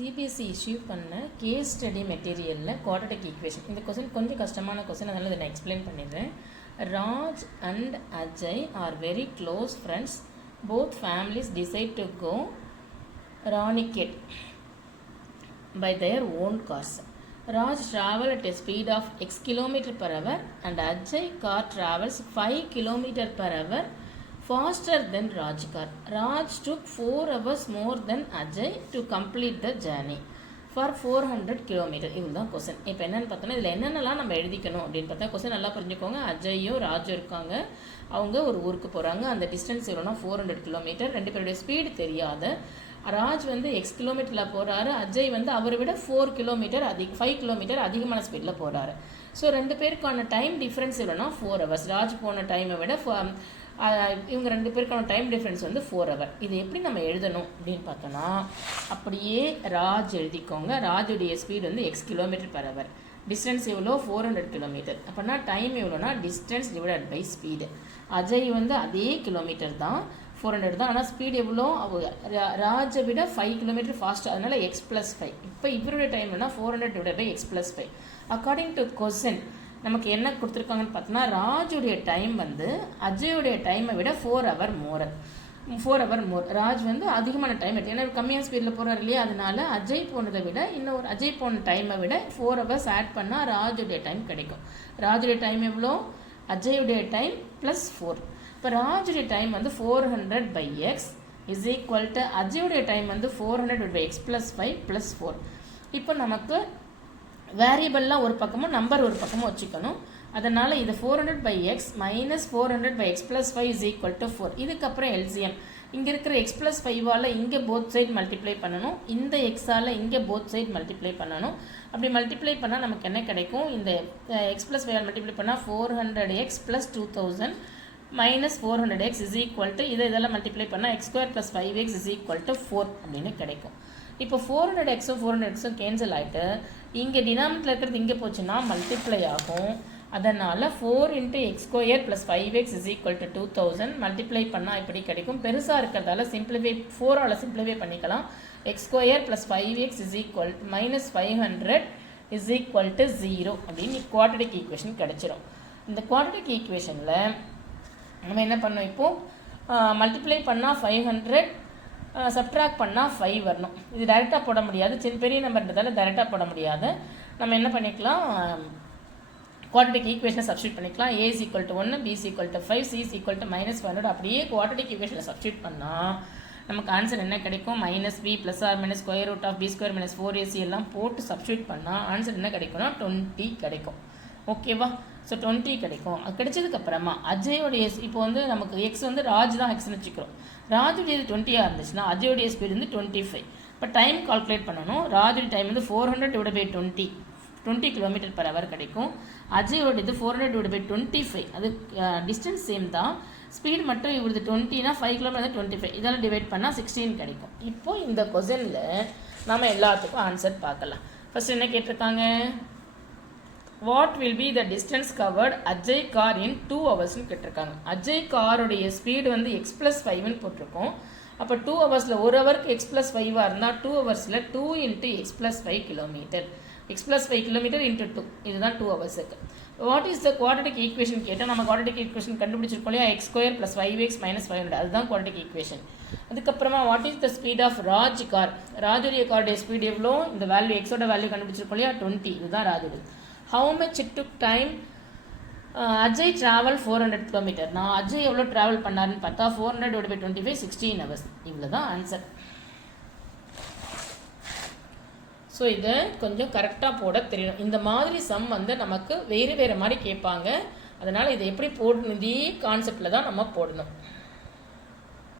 CBSE issue பண்ண case study மெட்டீரியலில் quadratic equation. இந்த கொஸ்டின் கொஞ்சம் கஷ்டமான கொஸ்டின், அதனால் இதை நான் எக்ஸ்பிளைன் பண்ணிடுறேன். Raj and Ajay are very close friends. Both families decide to go Ranikhet by their own cars. Raj travel at a speed of x km per hour and Ajay car travels 5 km per hour faster than Raj car. Raj took 4 hours more than Ajay to complete the journey for 400 km. இதுதான் question. இப்போ என்னென்னு பார்த்தோன்னா இதில் என்னென்னலாம் நம்ம எழுதிக்கணும் அப்படின்னு பார்த்தா கொஸ்டின் நல்லா புரிஞ்சுக்கோங்க. அஜயும் ராஜும் இருக்காங்க, அவங்க ஒரு ஊருக்கு போகிறாங்க. அந்த டிஸ்டன்ஸ் எவ்வளோனா 400 கிலோமீட்டர். ரெண்டு பேருடைய ஸ்பீடு தெரியாத. ராஜ் வந்து எக்ஸ் கிலோமீட்டரில் போகிறாரு, அஜய் வந்து அவரை விட 5 கிலோமீட்டர் அதிகமான ஸ்பீடில் போகிறாரு. ஸோ ரெண்டு பேருக்கான டைம் டிஃப்ரென்ஸ் எவ்வளோனா 4 hours. ராஜ் போன டைமை விட இவங்க ரெண்டு பேருக்கான டைம் டிஃப்ரென்ஸ் வந்து 4 hour. இது எப்படி நம்ம எழுதணும் அப்படின்னு பார்த்தோன்னா அப்படியே ராஜ் எழுதிக்கோங்க. ராஜுடைய ஸ்பீடு வந்து x kilometre per hour. Distance எவ்வளோ 400 கிலோமீட்டர். அப்படின்னா டைம் எவ்வளோனா distance divided by speed. Ajay வந்து அதே கிலோமீட்டர் தான் 400 தான், ஆனால் ஸ்பீடு எவ்வளோ ராஜை விட 5 கிலோமீட்டர் ஃபாஸ்ட்டாக, அதனால் எக்ஸ் ப்ளஸ் 5. இப்போ இவருடைய டைம் என்ன 400 divide by X plus 5. According to question நமக்கு என்ன கொடுத்துருக்காங்கன்னு பார்த்தோன்னா ராஜுடைய டைம் வந்து அஜயுடைய டைமை விட 4 hour மோர். ராஜ் வந்து அதிகமான டைம் எடுத்து, ஏன்னா கம்மியான ஸ்பீடில் போகிறார் இல்லையா, அதனால அஜய் போனதை விட இன்னொரு அஜய் போன டைமை விட 4 hours ஆட் பண்ணால் ராஜுடைய டைம் கிடைக்கும். ராஜுடைய டைம் எவ்வளோ, அஜயுடைய டைம் ப்ளஸ் 4. இப்போ ராஜுடைய டைம் வந்து 400 by x is equal to அஜயுடைய டைம் வந்து 400 by x ப்ளஸ் 5 ப்ளஸ் 4. இப்போ நமக்கு வேரியபிள்லாம் ஒரு பக்கமும் நம்பர் ஒரு பக்கமும் வச்சுக்கணும். அதனால் இது 400 by x minus 400 by x plus 5 is equal to 4. இதுக்கப்புறம் எல்சிஎம் இங்கே இருக்கிற எக்ஸ் ப்ளஸ் 5ஆல் இங்கே போத் சைட் மல்டிப்ளை பண்ணணும், இந்த எக்ஸால் இங்கே போத் சைட் மல்டிப்ளை பண்ணணும். அப்படி மல்டிப்ளை பண்ணால் நமக்கு என்ன கிடைக்கும், இந்த எக்ஸ் ப்ளஸ் 5ஆல் மல்டிப்ளை பண்ணால் 400x plus 2000 minus 400x is equal to இதெல்லாம் மல்டிப்ளை பண்ணால் x square plus 5x is equal to 4 அப்படின்னு கிடைக்கும். இப்போ 400xும் 400xும் கேன்சல் ஆகிட்டு இங்கே டினாமினேட்டர் இருக்கிறது இங்கே போச்சுன்னா மல்டிப்ளை ஆகும். அதனால் 4 × x square plus 5x is equal to 2000 multiply பண்ணால் இப்படி கிடைக்கும். பெருசாக இருக்கிறதால சிம்பிளிஃபை 4ஆல் சிம்பிளிஃபை பண்ணிக்கலாம். x square plus 5x is equal minus 500 is equal to 0 அப்படின்னு குவாட்ரட்டிக் ஈக்குவேஷன் கிடச்சிரும். இந்த குவாட்ரட்டிக் ஈக்குவேஷனில் நம்ம என்ன பண்ணோம், இப்போது மல்டிப்ளை பண்ணால் 500, சப்ட்ராக்ட் பண்ணால் 5 வரணும். இது டைரெக்டாக போட முடியாது, பெரிய நம்பர்ன்றதால டைரெக்டாக போட முடியாது. நம்ம என்ன பண்ணிக்கலாம், குவாட்ரட்டிக் ஈக்குவேஷனை சப்ஸ்டியூட் பண்ணிக்கலாம். a is equal to 1, b is equal to 5, c is equal to minus 500. அப்படியே குவாட்ரட்டிக் ஈக்குவேஷனை சப்ஸ்டியூட் பண்ணால் நமக்கு ஆன்சர் என்ன கிடைக்கும், minus b plus or minus square root of b square minus 4ac எல்லாம் போட்டு சப்ஸ்டியூட் பண்ணால் ஆன்சர் என்ன கிடைக்கும்னா 20 கிடைக்கும். ஓகேவா? ஸோ 20 கிடைக்கும். அது கிடைச்சதுக்கப்புறமா அஜயோடைய இப்போ வந்து நமக்கு எக்ஸ் வந்து ராஜ் தான் எக்ஸ்னு வச்சுக்கிறோம். ராஜுடைய 20ஆக இருந்துச்சுன்னா அஜயோடைய ஸ்பீடு வந்து 25. இப்போ டைம் கால்குலேட் பண்ணணும். ராஜுடைய டைம் வந்து 400 divide by 20 kilometre per hour கிடைக்கும். அஜயோடையது 400 டிவைட் பை 25. அது டிஸ்டன்ஸ் சேம் தான், ஸ்பீடு மட்டும் இவரது 20னா 5 கிலோமீட்டர் 25, இதெல்லாம் டிவைட் பண்ணால் 16 கிடைக்கும். இப்போது இந்த கொஸ்டினில் நம்ம எல்லாத்துக்கும் ஆன்சர் பார்க்கலாம். ஃபஸ்ட் என்ன கேட்டிருக்காங்க, what will be the distance covert Ajay car in 2 hours கேட்டிருக்காங்க. அஜய் காருடைய ஸ்பீடு வந்து எக்ஸ் ப்ளஸ் 5ன்னு போட்டிருக்கோம். அப்போ 2 hours ஒரு ஹவருக்கு எக்ஸ் ப்ளஸ் 5ஆக இருந்தால் 2 hours 2 × x plus 5 kilometre, X plus 5 kilometre into 2, இதுதான் 2 hours. What is the quadratic equation கேட்டால் நம்ம குவாட்ரட்டிக் ஈக்குவேஷன் கண்டுபிடிச்சிருக்கோம் இல்லையா, X square plus 5x minus 500, அதுதான் குவாட்ரட்டிக் ஈக்குவேஷன். அதுக்கப்புறமா what is the speed of Raj car, ராஜுடைய காருடைய ஸ்பீடு எவ்வளோ, இந்த வேல்யூ எக்ஸோட வேல்யூ கண்டுபிடிச்சிருக்கோம் இல்லையா 20, இதுதான் ராஜுடைய. How much it took time Ajay travel 400 kilometre. நான் அஜய் எவ்வளோ ட்ராவல் பண்ணாருன்னு பார்த்தா 400 டிவைட் பை 25 16 hours. இவ்வளோ தான் ஆன்சர். ஸோ இதை கொஞ்சம் கரெக்டாக போட தெரியணும். இந்த மாதிரி சம் வந்து நமக்கு வேறு மாதிரி கேட்பாங்க. அதனால் இதை எப்படி போடணும், இதே கான்செப்டில் தான் நம்ம போடணும்.